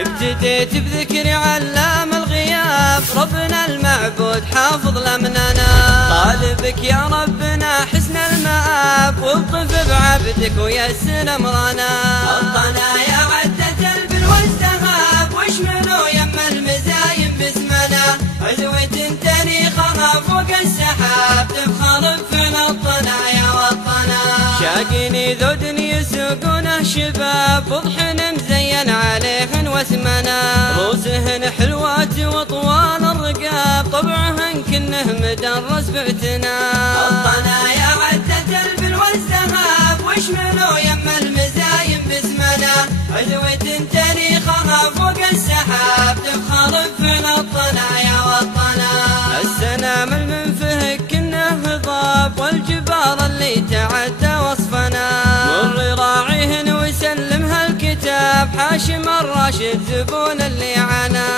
ابتديت بذكر علام الغياب، ربنا المعبود حافظ لمننا. طالبك يا ربنا حسن المآب، والطف بعبدك ويسر امرنا. الطنايا عدة البر والذهب، واشملوا يم المزايم باسمنا. عزوة تاريخها فوق السحاب، تفخر بفنا الطنايا والطنا. شاقني ذود يسوقونه شباب، وضحن مزين عليهن واسمنا. روسهن حلوات وطوال الرقاب، طبعهن كنه مدرس بعتنا. الطنايا عدة البر والذهب، واشملوا يم المزايم باسمنا. عزوة تاريخها فوق السحاب، تفخر بفنا الطنايا والطنا. السنام المنفهك كنه هضاب، والجبار اللي تعدى وصفنا. مر راعيهن وسلمها الكتاب، حاشم الراشد زبون اللي عنا.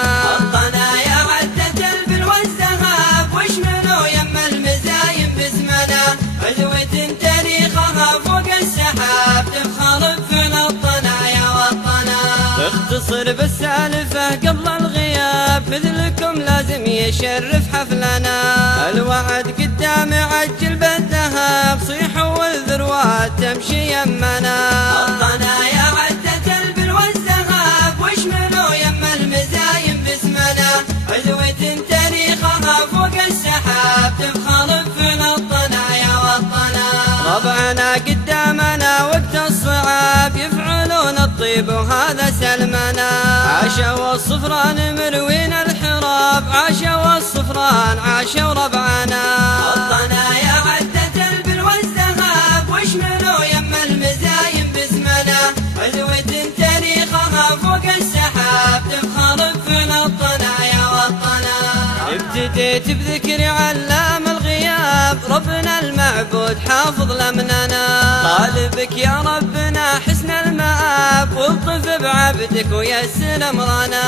الطنايا عدة البر والذهب، واشملوا يم المزايم باسمنا. عزوة تاريخها فوق السحاب، تفخر بفنا الطنايا والطنا. اختصر بالسالفة قبل الغياب، مثلكم لازم يشرف حفلنا. الوعد قدام عجل بالذهب، صيحوا والذروات تمشي يمنا. الطنايا عدة البر والذهب، واشملوا يم المزايم باسمنا. عزوة تاريخها فوق السحاب، تفخر بفنا الطنايا والطنا. ربعنا قدامنا وقت الصعاب، يفعلون الطيب وهذا سلمنا. عاشوا الصفران مروين الحراب، عاشوا الصفران عاشوا ربعنا. الطنايا عدة البر والذهب، واشملوا يم المزايم باسمنا. عزوة تاريخها فوق السحاب، تفخر بفنا الطنايا والطنا. ابتديت بذكر علام الغياب، ربنا المعبود حافظ لمننا. طالبك يا ربنا حسن المآب، والطف بعبدك ويسر امرنا.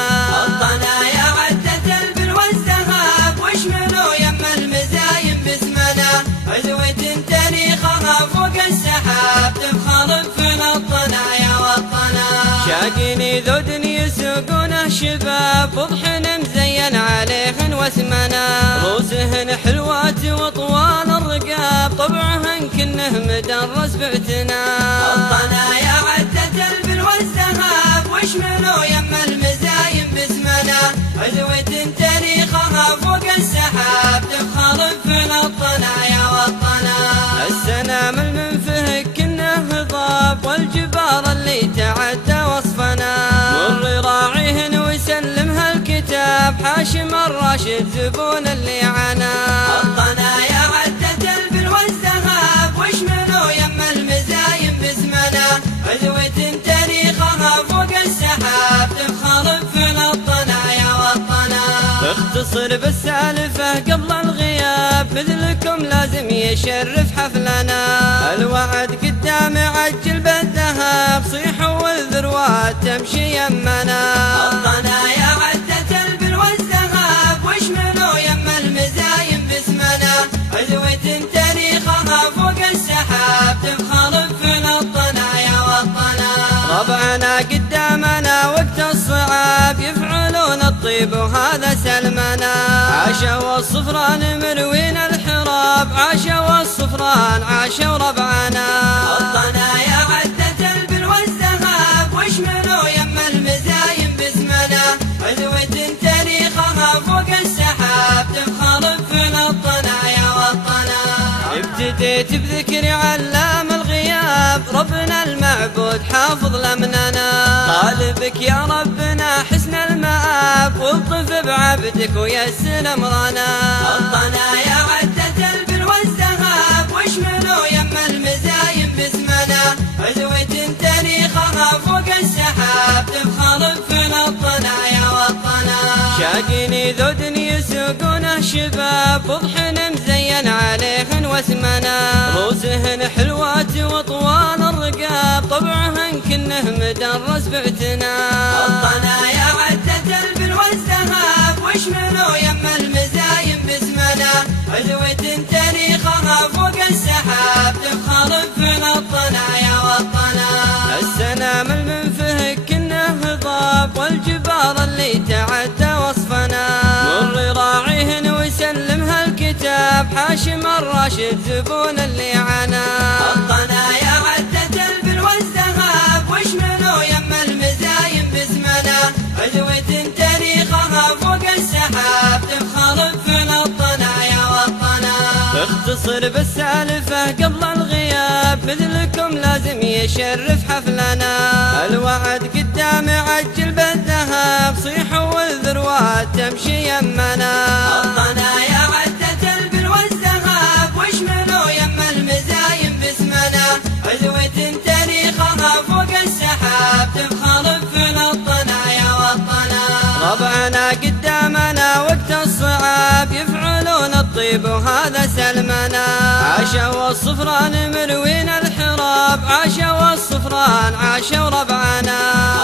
الطنايا عدة البر والذهب، واشملوا يم المزايم باسمنا. عزوة تاريخها فوق السحاب، تفخر بفنا الطنايا والطنا. شاقني ذود يسوقونه شباب، وضحن مزين عليهن واسمنا. روسهن حلوات وطوال الرقاب، طبعهن كنه مدرس بعتنا. الطنايا عدة البر والذهب، واشملوا يم المزايم باسمنا. عزوة تاريخها فوق السحاب، تفخر بفنا الطنايا والطنا. السنام المنفهك كنه هضاب، والجبار اللي تعدى وصفنا. مر راعيهن وسلمها الكتاب، حاشم الراشد زبون اللي عنا. الطنايا عدة البر والذهب، واشملوا يم المزايم باسمنا. عزوة تاريخها فوق السحاب، تفخر بفنا الطنايا والطنا. اختصر بالسالفة قبل الغياب، مثلكم لازم يشرف حفلنا. الوعد قدام عجل بالذهب، صيحوا والذروات تمشي يمنا. الطنايا عدة البر والذهب، واشملوا يم المزايم باسمنا. عزوة تاريخها فوق السحاب، تفخر بفنا الطنايا والطنا. ربعنا قدامنا وقت الصعاب، يفعلون الطيب وهذا سلمنا. عاشوا الصفران مروين الحراب، عاشوا الصفران عاشوا ربعنا. الطنايا عدة البر والذهب، واشملوا يم المزايم باسمنا. عزوة تاريخها فوق السحاب، تفخر بفنا الطنايا والطنا. ابتديت بذكر علام الغياب، ربنا المعبود حافظ لمننا. طالبك يا ربنا حسن المآب، والطف بعبدك ويسر امرنا. الطنايا عدة البر والذهب، واشملوا يم المزايم باسمنا. عزوة تاريخها فوق السحاب، تفخر بفنا الطنايا والطنا. شاقني ذود يسوقونه شباب، وضحن مزين عليهن واسمنا. روسهن حلوات وطوال الرقاب، طبعهن كنه مدرس بعتنا. الطنايا عدة البر والذهب، واشملوا يم المزايم باسمنا. عزوة تاريخها فوق السحاب، تفخر بفنا الطنايا والطنا. السنام المنفهك كنه هضاب، والجبال حاشم الراشد زبون اللي عنا. الطنايا عدة البر والذهب واشملوا يم المزايم باسمنا، عزوة تاريخها فوق السحاب تفخر بفعل الطنايا والطناب. اختصر بالسالفة قبل الغياب، مثلكم لازم يشرف حفلنا. الوعد قدام عجل بالذهب، صيحوا والذروات تمشي يمنا. الطنايا عدة البر والذهب واشملوا يم المزايم باسمنا، عزوة تاريخها فوق السحاب تفخر بفعل الطنايا والطناب. ربعنا قدامنا وقت الصعاب، يفعلون الطيب وهذا سلمنا. عاشوا الصفران مروين الحراب، عاشوا الصفران عاشوا ربعنا.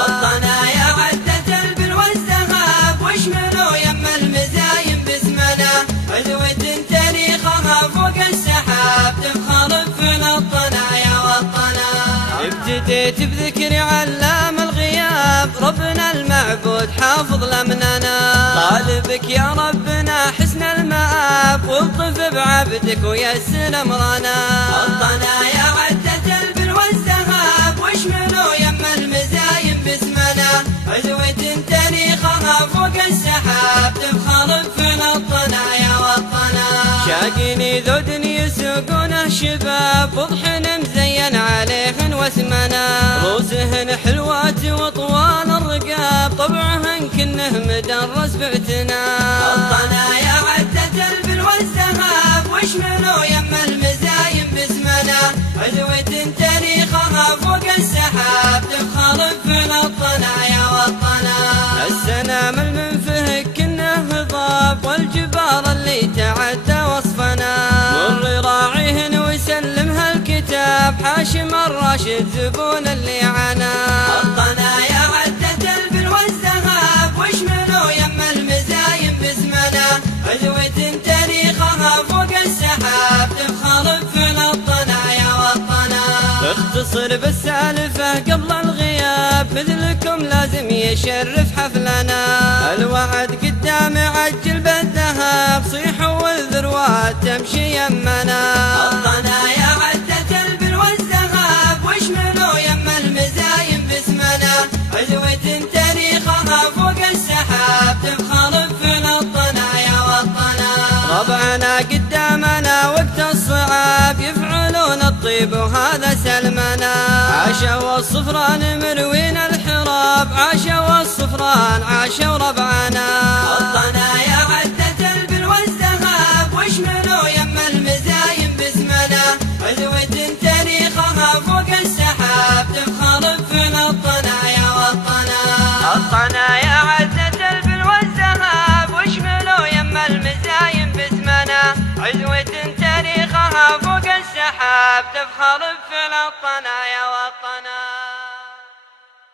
الطنايا عدة البر والذهب واشملوا يم المزايم باسمنا، عزوة تاريخها فوق السحاب تفخر بفعل الطنايا والطناب. ابتديت بذكر علام الغياب، ربنا المعبود حافظ لمننا. طالبك يا ربنا حسن المآب، والطف بعبدك ويسر امرنا. الطنايا عدة البر والذهب واشملوا يم المزايم باسمنا، عزوة تاريخها فوق السحاب تفخر بفعل الطنايا والطناب. شاقيني ذود يسوقونه شباب، وضحن مزين عليهن واسمنا. روسهن حلوات وطوال الرقاب، طبعهن كنه مدرس بعتنا. الطنايا عدة البر والذهب واشملوا يم المزايم باسمنا، عزوة تاريخها فوق السحاب تفخر بفعل الطنايا والطناب. السنام المنفهك كنه هضاب، والجبار اللي تعدى وصفنا. مر راعيهن ويسلمها الكتاب، حاشم الراشد زبون اللي عنا. الطنايا عدة البر والذهب واشملوا يم المزايم باسمنا، عزوة تاريخها فوق السحاب تفخر بفعل الطنايا والطناب. اختصر بالسالفة قبل الغياب، مثلكم لازم يشرف حفلنا. الوعد قدام عجل بالذهب، صيحوا والذروات تمشي يمنا. الطنايا عدة البر والذهب واشملوا يم المزايم باسمنا، عزوة تاريخها فوق السحاب تفخر بفعل الطنايا والطناب. ربعنا قدامنا وقت الصعاب، يفعلون الطيب وهذا سلمنا. عاشوا الصفران مروين الحراب، عاشوا الصفران عاشوا ربعنا. الطنايا عدة البر والذهب واشملوا يم المزايم باسمنا، عزوة تاريخها فوق السحاب تفخر بفعل الطنايا والطناب. الطنايا عدة البر والذهب واشملوا يم المزايم باسمنا، عزوة تاريخها فوق السحاب تفخر بفعل الطنايا والطناب.